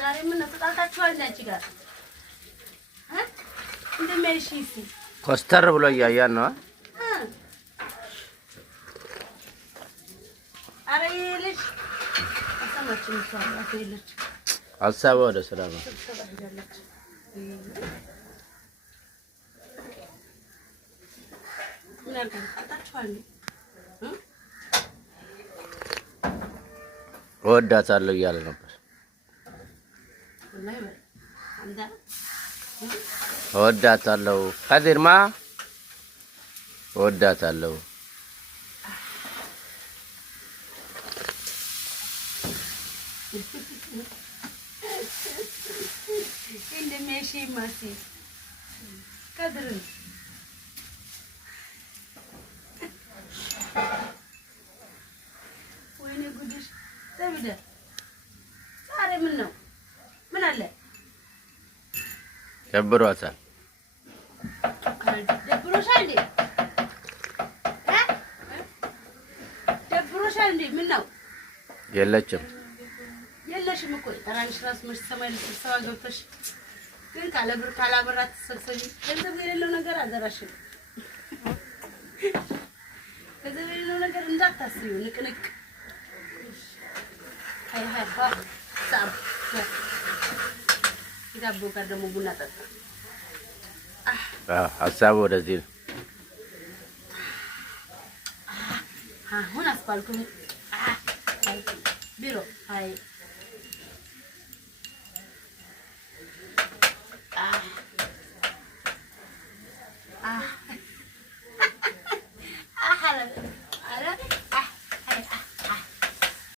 ዛሬ ምን ተጣጣችኋል አንቺ ጋር እንደማይሽሲ ኮስተር ብሎ እያያን ነው አረ ይልሽ አሰማችሁ ነው ይልሽ ሀሳብ ወደ ሰላም ምን አልተጣጣችኋል ወዳታለሁ እያለ ነበር ወላሂ አንተ ወዳታለሁ ካዲርማ ወዳታለሁ እንደሚያሺ ማሲ ካድርን ወይኔ ጉድሽ ዘብደ ዛሬ ምን ነው ምን አለ ደብሯታል ደብሮሻል እንዴ ምን ነው የለችም የለሽም እኮ ተራንሽ ራስ መሽ ሰማይ ልትሰዋ ገብተሽ ግን ካለብር ካላበራት ሰክሰኝ ገንዘብ የሌለው ነገር አዘራሽን ገንዘብ የሌለው ነገር እንዳታስቢው ንቅንቅ አይ ሳብ ዳቦ ጋር ደግሞ ቡና ጠጣ ሀሳቡ ወደዚህ ነው አሁን አስፋልቱ ቢሮ አይ